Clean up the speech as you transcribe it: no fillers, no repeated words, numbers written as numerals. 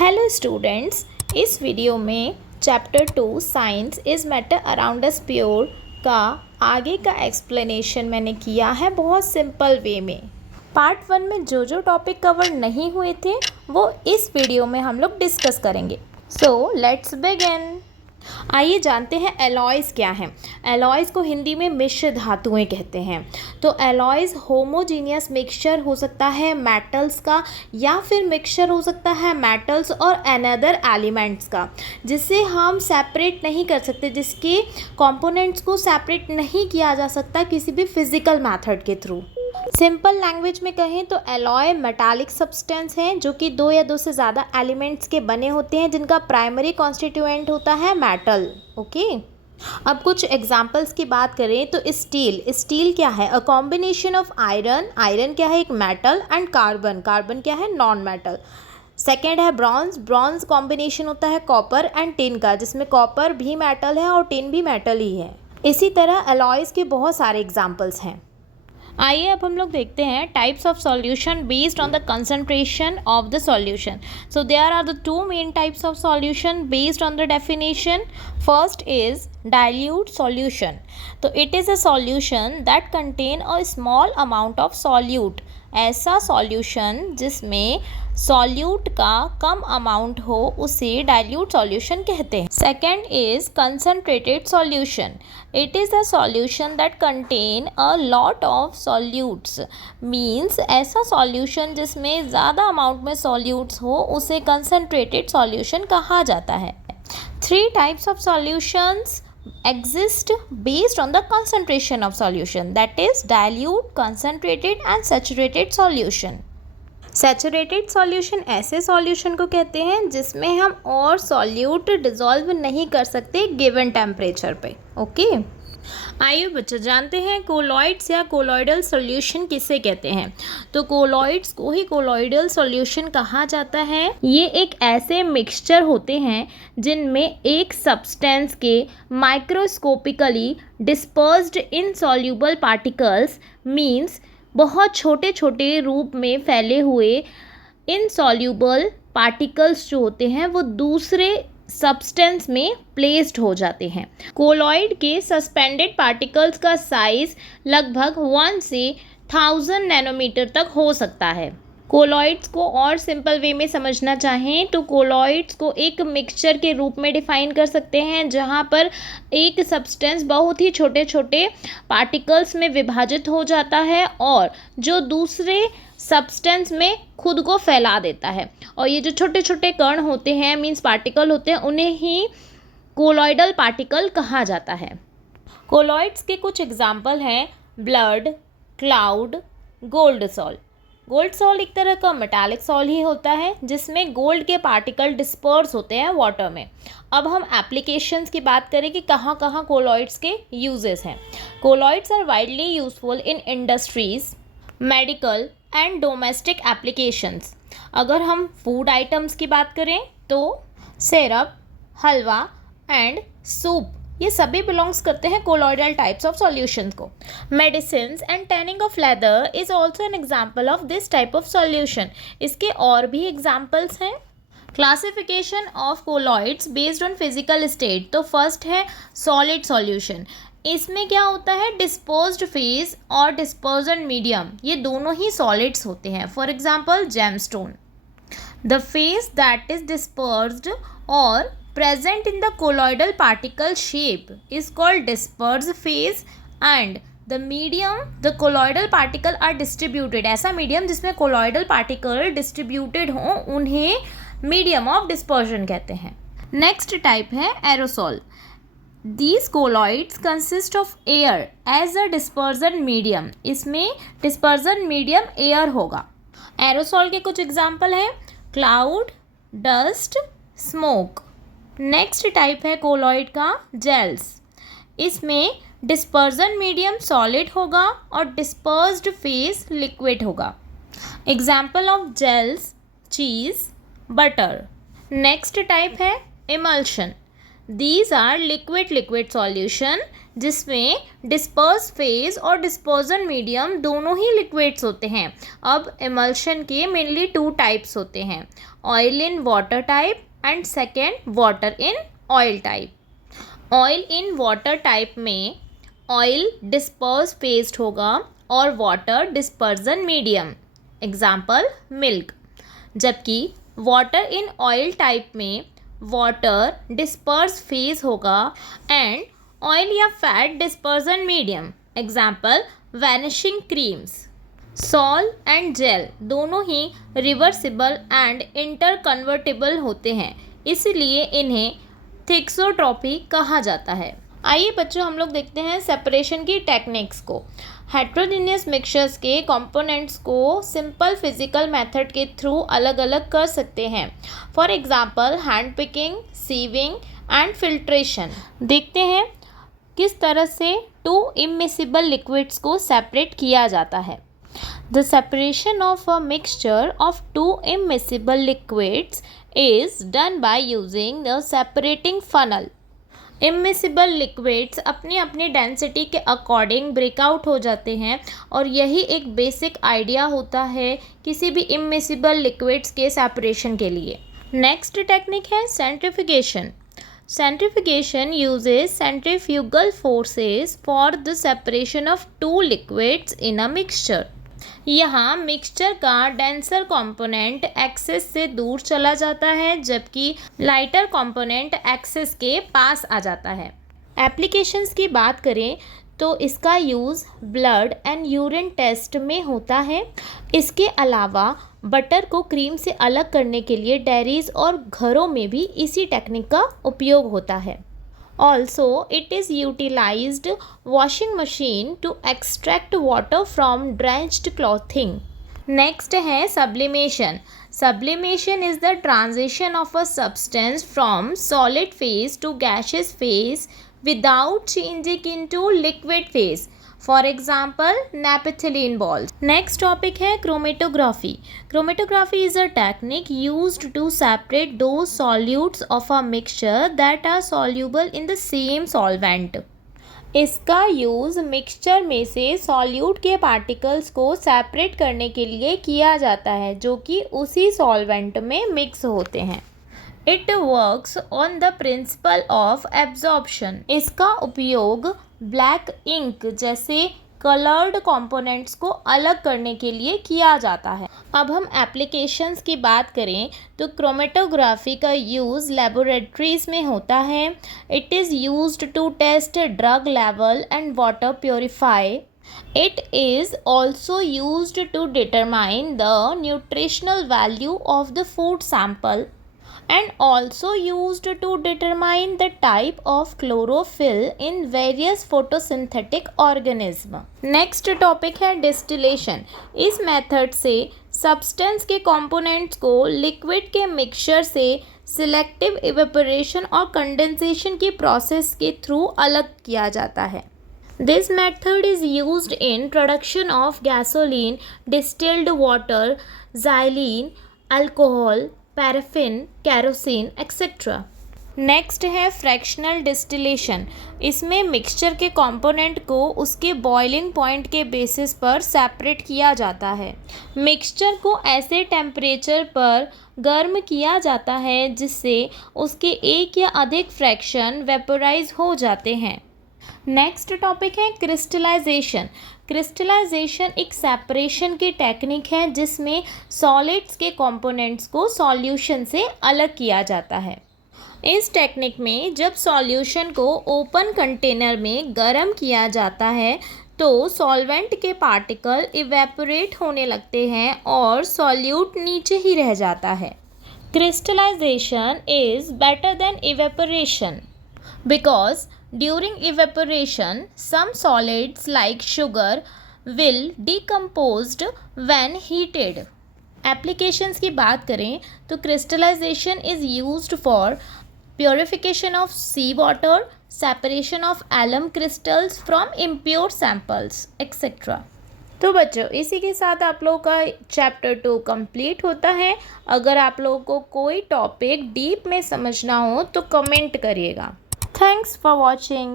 Hello students, इस video में chapter 2 science is matter around us pure का आगे का एक्सप्लेनेशन मैंने किया है बहुत सिंपल वे में। पार्ट 1 में जो टॉपिक कवर नहीं हुए थे वो इस वीडियो में हम लोग डिस्कस करेंगे। So let's begin. आइए जानते हैं एलॉयज़ क्या हैं। एलॉयज़ को हिंदी में मिश्र धातुएं कहते हैं। तो एलॉयज़ होमोजीनियस मिक्सचर हो सकता है मेटल्स का, या फिर मिक्सचर हो सकता है मेटल्स और अनदर एलिमेंट्स का, जिसे हम सेपरेट नहीं कर सकते, जिसके कंपोनेंट्स को सेपरेट नहीं किया जा सकता किसी भी फिजिकल मेथड के थ्रू। सिंपल लैंग्वेज में कहें तो एलॉय मेटालिक सब्सटेंस हैं जो कि दो या दो से ज़्यादा एलिमेंट्स के बने होते हैं, जिनका प्राइमरी कॉन्स्टिट्यूएंट होता है मेटल। ओके, अब कुछ एग्जांपल्स की बात करें तो स्टील क्या है? अ कॉम्बिनेशन ऑफ आयरन क्या है? एक मेटल, एंड कार्बन क्या है? Non metal. सेकेंड है ब्रॉन्ज कॉम्बिनेशन होता है कॉपर एंड टिन का, जिसमें कॉपर भी मेटल है और टिन भी मेटल ही है। इसी तरह एलॉयज़ के बहुत सारे एग्जाम्पल्स हैं। आइए अब हम लोग देखते हैं types of solution based on the concentration of the solution. So there are the two main types of solution based on the definition. First is dilute solution. तो it is a solution that contain a small amount of solute. ऐसा solution जिसमें solute का कम amount हो उसे dilute solution कहते हैं। Second is concentrated solution. It is a solution that contain a lot of solutes. Means ऐसा solution जिसमें ज़्यादा अमाउंट में सॉल्यूट्स हो उसे कंसनट्रेटेड सॉल्यूशन कहा जाता है। Three types of solutions exist based on the concentration of solution, that is dilute, concentrated and saturated solution. Saturated solution ऐसे सॉल्यूशन को कहते हैं जिसमें हम और सॉल्यूट डिसॉल्व नहीं कर सकते गिवन टेम्परेचर पे। ओके, आइए बच्चे जानते हैं कोलॉइड्स या कोलॉइडल सॉल्यूशन किसे कहते हैं। तो कोलॉइड्स को ही कोलॉइडल सॉल्यूशन कहा जाता है। ये एक ऐसे मिक्सचर होते हैं जिनमें एक सब्सटेंस के microscopically dispersed insoluble particles, means बहुत छोटे छोटे रूप में फैले हुए इनसॉल्यूबल पार्टिकल्स जो होते हैं वो दूसरे सब्सटेंस में प्लेस्ड हो जाते हैं। कोलॉइड के सस्पेंडेड पार्टिकल्स का साइज लगभग 1 से 1000 नैनोमीटर तक हो सकता है। कोलॉइड्स को और सिंपल वे में समझना चाहें तो कोलॉइड्स को एक मिक्सचर के रूप में डिफाइन कर सकते हैं जहां पर एक सब्सटेंस बहुत ही छोटे छोटे पार्टिकल्स में विभाजित हो जाता है और जो दूसरे सब्सटेंस में खुद को फैला देता है। और ये जो छोटे छोटे कण होते हैं, मीन्स पार्टिकल होते हैं, उन्हें ही कोलॉइडल पार्टिकल कहा जाता है। कोलॉइड्स के कुछ एग्जाम्पल हैं blood, cloud, gold sol. Gold sol एक तरह का मेटालिक सॉल ही होता है जिसमें गोल्ड के पार्टिकल डिस्पर्स होते हैं वाटर में। अब हम एप्लीकेशंस की बात करें कि कहाँ कहाँ कोलॉइड्स के यूजेस हैं। Colloids are widely useful in industries, medical and domestic applications. अगर हम फूड आइटम्स की बात करें तो सिरप, हलवा एंड सूप, ये सभी बिलोंग्स करते हैं कोलॉइडल टाइप्स ऑफ सॉल्यूशंस को। Medicines and tanning of leather is also an example of this type of solution. इसके और भी एग्जाम्पल्स हैं। Classification of colloids based on physical state. तो फर्स्ट है सॉलिड सॉल्यूशन। इसमें क्या होता है, डिस्पर्स्ड फेज और डिस्पर्जन मीडियम, ये दोनों ही सॉलिड्स होते हैं। For example gemstone. The phase that is dispersed और present in the colloidal particle shape is called dispersed phase, and the medium the colloidal particle are distributed, ऐसा medium जिसमें colloidal particle distributed हो उन्हें medium of dispersion कहते हैं। next type है aerosol. These colloids consist of air as a dispersion medium. इसमें dispersion medium air होगा। aerosol के कुछ example हैं cloud, dust, smoke। Next type है कोलॉइड का जेल्स। इसमें डिस्पर्जन मीडियम सॉलिड होगा और डिस्पर्स्ड फेज लिक्विड होगा। Example of gels cheese, butter. Next type है emulsion. These are liquid solution जिसमें डिस्पर्स फेज और डिस्पर्जन मीडियम दोनों ही लिक्विड्स होते हैं। अब इमल्शन के मेनली 2 टाइप्स होते हैं। Oil in water type and second water in oil type. Oil in water type में ऑयल डिस्पर्स पेस्ट होगा और water dispersion medium, example milk. जबकि वाटर इन ऑयल टाइप में वाटर डिस्पर्स फेज होगा एंड ऑयल या fat dispersion medium, example vanishing creams. Sol and gel दोनों ही रिवर्सिबल एंड इंटरकन्वर्टेबल होते हैं, इसलिए इन्हें थिक्सोट्रॉपी कहा जाता है। आइए बच्चों हम लोग देखते हैं सेपरेशन की टेक्निक्स को। हेट्रोजीनियस मिक्सचर्स के कंपोनेंट्स को सिंपल फिजिकल मेथड के थ्रू अलग अलग कर सकते हैं। For example hand picking, sieving and filtration. देखते हैं किस तरह से टू इमिसिबल लिक्विड्स को सेपरेट किया जाता है। The separation of a mixture of two immiscible liquids is done by using the separating funnel. Immiscible liquids अपनी अपनी डेंसिटी के अकॉर्डिंग ब्रेकआउट हो जाते हैं और यही एक बेसिक आइडिया होता है किसी भी इमिसिबल लिक्विड्स के सेपरेशन के लिए। नेक्स्ट टेक्निक है centrifugation. Centrifugation uses centrifugal forces for the separation of two liquids in a mixture. यहाँ मिक्सचर का डेंसर कंपोनेंट एक्सेस से दूर चला जाता है जबकि लाइटर कंपोनेंट एक्सेस के पास आ जाता है। एप्लीकेशंस की बात करें तो इसका use blood and urine test में होता है। इसके अलावा बटर को क्रीम से अलग करने के लिए डेयरीज और घरों में भी इसी टेक्निक का उपयोग होता है। Also, it is utilized washing machine to extract water from drenched clothing. Next है sublimation. Sublimation is the transition of a substance from solid phase to gaseous phase without changing into liquid phase. For example, naphthalene balls. Next topic है chromatography. Chromatography is a technique used to separate those solutes of a mixture that are soluble in the same solvent. इसका use mixture में से solute के particles को separate करने के लिए किया जाता है जो कि उसी सॉल्वेंट में मिक्स होते हैं। It works on the principle of absorption. इसका उपयोग ब्लैक इंक जैसे कलर्ड कंपोनेंट्स को अलग करने के लिए किया जाता है। अब हम एप्लीकेशंस की बात करें तो क्रोमेटोग्राफी का यूज़ लेबोरेटरीज में होता है। It is used to test drug level and water purify. It is also used to determine the nutritional value of the food sample and also used to determine the type of chlorophyll in various photosynthetic organism. Next topic है distillation. इस method से substance के components को liquid के mixture से selective evaporation और condensation की process के थ्रू अलग किया जाता है। This method is used in production of gasoline, distilled water, xylene, alcohol, paraffin, kerosene etcetera. Next है फ्रैक्शनल डिस्टिलेशन। इसमें मिक्सचर के कंपोनेंट को उसके बॉइलिंग पॉइंट के बेसिस पर सेपरेट किया जाता है। मिक्सचर को ऐसे टेम्परेचर पर गर्म किया जाता है जिससे उसके एक या अधिक फ्रैक्शन वेपोराइज हो जाते हैं। नेक्स्ट टॉपिक है क्रिस्टलाइजेशन। क्रिस्टलाइजेशन एक सेपरेशन की टेक्निक है जिसमें सॉलिड्स के कंपोनेंट्स को सॉल्यूशन से अलग किया जाता है। इस टेक्निक में जब सॉल्यूशन को ओपन कंटेनर में गर्म किया जाता है तो सॉल्वेंट के पार्टिकल इवेपोरेट होने लगते हैं और सॉल्यूट नीचे ही रह जाता है। Crystallisation is better than evaporation because during evaporation some solids like sugar will decomposed when heated. Applications की बात करें तो crystallization is used for purification of sea water, separation of alum crystals from impure samples etc. तो बच्चों इसी के साथ आप लोगों का चैप्टर 2 कंप्लीट होता है। अगर आप लोगों को कोई टॉपिक डीप में समझना हो तो कमेंट करिएगा। Thanks for watching.